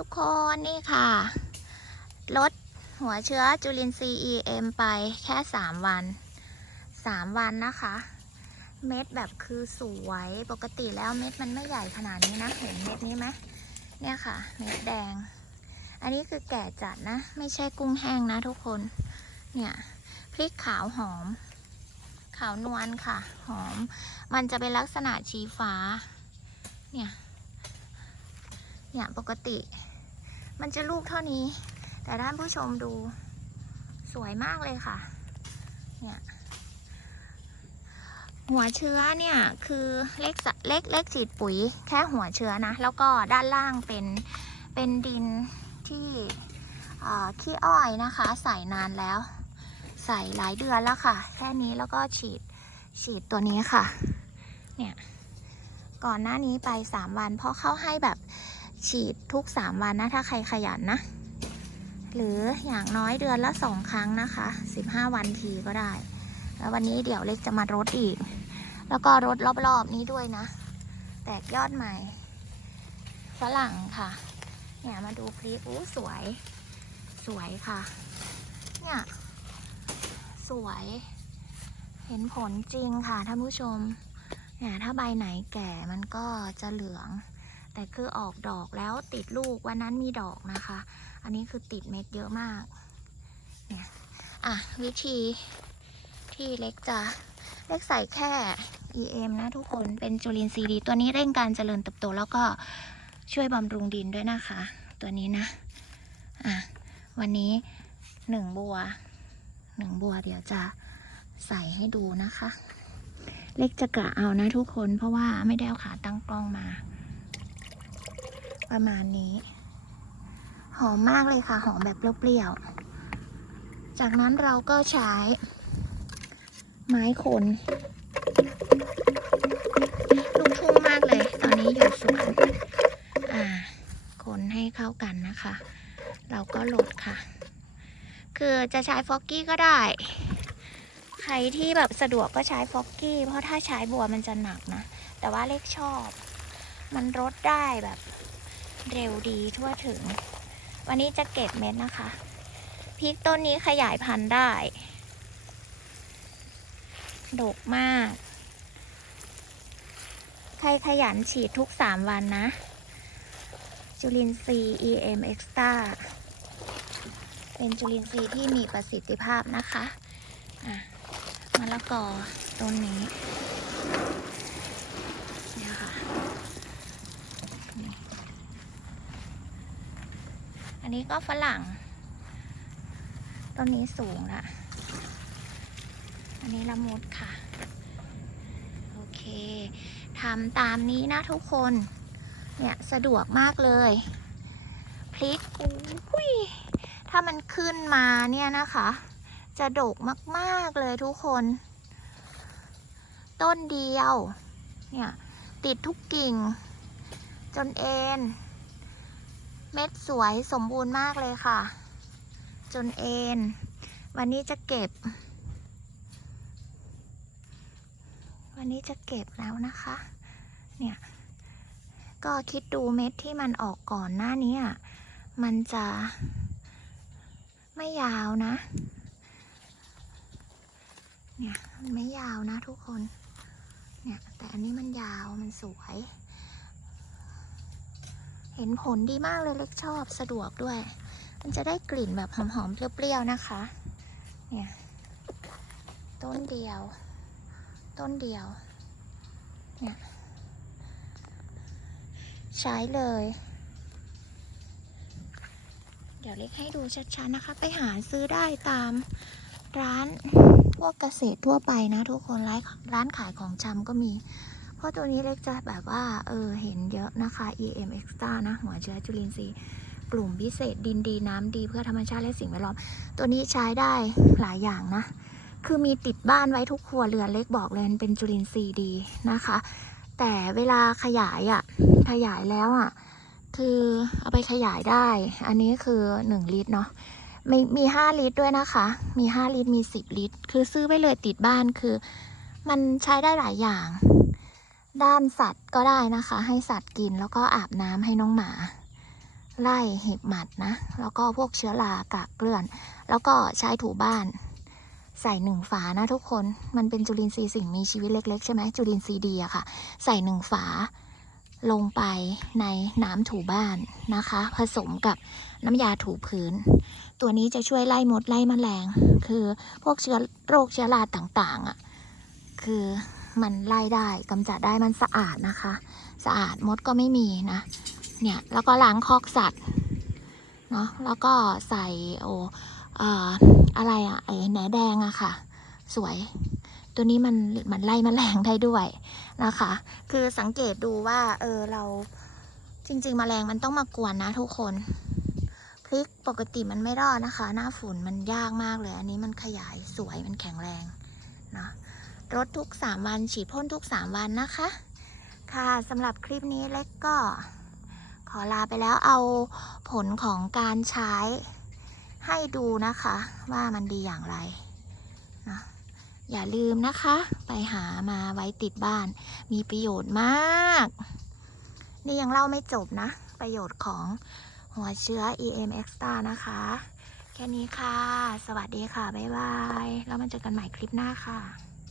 ทุกคนนี่ค่ะ ลดหัวเชื้อจุลินทรีย์ EM ไปแค่ 3 วัน 3 วันนะคะ เม็ดแบบคือสวยปกติแล้วเม็ดมันไม่ใหญ่ขนาดนี้นะ เห็นเม็ดนี้ไหมเนี่ยค่ะ เม็ดแดง อันนี้คือแก่จัดนะ ไม่ใช่กุ้งแห้งนะทุกคน เนี่ยพริกขาวหอม ขาวนวลค่ะ หอม มันจะเป็นลักษณะชีฟ้า เนี่ย เนี่ยปกติ มันจะลูกเท่านี้ แต่ท่านผู้ชมดูสวยมากเลยค่ะ เนี่ยหัวเชื้อเนี่ยคือเล็กสะเล็กเล็กฉีดปุ๋ยแค่หัวเชื้อนะ แล้วก็ด้านล่างเป็นเป็นดินที่ขี้อ้อยนะคะ ใส่นานแล้ว ใส่หลายเดือนแล้วค่ะ แค่นี้แล้วก็ฉีดฉีดตัวนี้ค่ะ เนี่ย ก่อนหน้านี้ไป 3 วันเพราะเข้าให้แบบ ฉีดทุก 3 วันนะ ถ้าใครขยันนะ หรืออย่างน้อยเดือนละ 2 ครั้งนะคะ 15 วันทีก็ได้ แล้ววันนี้เดี๋ยวเล็กจะมารดอีก แล้วก็รดรอบๆนี้ด้วยนะ แตกยอดใหม่ฝรั่งค่ะ เนี่ยมาดูพริกอู้สวย สวยค่ะ เนี่ยสวย เห็นผลจริงค่ะท่านผู้ชมเนี่ยถ้าใบไหนแก่มันก็จะเหลือง แต่คือออกดอกแล้วติดลูกวันนั้นมีดอกนะคะ อันนี้คือติดเม็ดเยอะมากเนี่ยอะวิธีที่เล็กจะเล็กใส่แค่ EM นะทุกคนเป็นจุลินทรีย์ดีตัวนี้เร่งการเจริญเติบโตแล้วก็ช่วยบำรุงดินด้วยนะคะ ตัวนี้นะอะวันนี้หนึ่งบัวหนึ่งบัวเดี๋ยวจะใส่ให้ดูนะคะ เล็กจะกะเอานะทุกคนเพราะว่าไม่ได้เอาขาตั้งกล้องมา ประมาณนี้ หอมมากเลยค่ะ หอมแบบเปรี้ยวๆ จากนั้นเราก็ใช้ ไม้คนลูกทุ่งมากเลย ตอนนี้อยู่สวน อ่าคนให้เข้ากันนะคะ เราก็ลดค่ะ คือจะใช้ฟอกกี้ก็ได้ ใครที่แบบสะดวกก็ใช้ฟอกกี้ เพราะถ้าใช้บัวมันจะหนักนะ แต่ว่าเล็กชอบ มันรดได้แบบ เร็วดีทั่วถึง วันนี้จะเก็บเม็ดนะคะพริกต้นนี้ขยายพันธุ์ได้ดกมาก ใครขยันฉีดทุก3วันนะ จุลินทรีย์ EM Extra เป็นจุลินทรีย์ที่มีประสิทธิภาพนะคะ อะมะละกอต้นนี้เนี่ยค่ะนี่ อันนี้ก็ฝรั่ง ต้นนี้สูงละ อันนี้ละมุดค่ะ โอเคทำตามนี้นะทุกคน เนี่ยสะดวกมากเลย พลิกอุ้ยถ้ามันขึ้นมาเนี่ยนะคะ จะดกมากๆเลยทุกคน ต้นเดียว เนี่ยติดทุกกิ่ง จนเอ็น เม็ดสวยสมบูรณ์มากเลยค่ะ จนเอ็น วันนี้จะเก็บ วันนี้จะเก็บแล้วนะคะ เนี่ย ก็คิดดูเม็ดที่มันออกก่อนหน้านี้อะมันจะไม่ยาวนะ เนี่ย มันไม่ยาวนะทุกคน เนี่ย แต่อันนี้มันยาว มันสวย เห็นผลดีมากเลยเล็กชอบสะดวกด้วย มันจะได้กลิ่นแบบหอมๆเปรี้ยวๆนะคะ เนี่ยต้นเดียว ต้นเดียว เนี่ยใช้เลย เดี๋ยวเล็กให้ดูชัดๆนะคะ ไปหาซื้อได้ตามร้านพวกเกษตรทั่วไปนะทุกคนร้านร้านขายของชำก็มี ราะตัวนี้เล็กจะแบบว่าเออเห็นเยอะนะคะ EM Extra นะหัวเชื้อจุลินทรีย์กลุ่มพิเศษดินดีน้ำดีเพื่อธรรมชาติและสิ่งแวดล้อม ตัวนี้ใช้ได้หลายอย่างนะ คือมีติดบ้านไว้ทุกครัวเรือนเล็กบอกเลยเป็นจุลินทรีย์ดีนะคะ แต่เวลาขยายอะ่ะขยายแล้วอะ่ะคือเอาไปขยายได้ อันนี้คือหนึ่งลิตรเนาะมีมีห้าลิตรด้วยนะคะ มีห้าลิตร มีสิบลิตร คือซื้อไปเลยติดบ้านคือ มันใช้ได้หลายอย่าง ด้านสัตว์ก็ได้นะคะ ให้สัตว์กินแล้วก็อาบน้ำให้น้องหมา ไล่เห็บหมัดนะ แล้วก็พวกเชื้อรากากเกลื่อน แล้วก็ใช้ถูบ้าน ใส่หนึ่งฝานะทุกคนมันเป็นจุลินทรีย์สิ่งมีชีวิตเล็กๆใช่ไหมจุลินทรีย์ดีอะค่ะ ใส่หนึ่งฝาลงไปในน้ำถูบ้านนะคะ ผสมกับน้ำยาถูพื้น ตัวนี้จะช่วยไล่มดไล่แมลง คือพวกเชื้อโรคเชื้อราต่างๆอะ่ะคือ มันไล่ได้กำจัดได้มันสะอาดนะคะ สะอาดมดก็ไม่มีนะ เนี่ยแล้วก็ล้างคอกสัตว์เนาะแล้วก็ใส่โอเอ่ออะไรอะไอ้แหนแดงอะค่ะ สวย ตัวนี้มันมันไล่แมลงได้ด้วยนะคะ คือสังเกตดูว่า เออเราจริงๆแมลงมันต้องมากวนนะทุกคนพริกปกติมันไม่รอดนะคะ หน้าฝุ่นมันยากมากเลย อันนี้มันขยายสวยมันแข็งแรงเนาะ รดทุก 3 วันฉีดพ่นทุก 3 วันนะคะ ค่ะสำหรับคลิปนี้เล็กก็ ขอลาไปแล้วเอาผลของการใช้ให้ดูนะคะ ว่ามันดีอย่างไรนะอย่าลืมนะคะ ไปหามาไว้ติดบ้าน มีประโยชน์มาก นี่ยังเล่าไม่จบนะ ประโยชน์ของหัวเชื้อ EM Extra นะคะ แค่นี้ค่ะ สวัสดีค่ะ บ๊ายบาย แล้วมาเจอกันใหม่คลิปหน้าค่ะ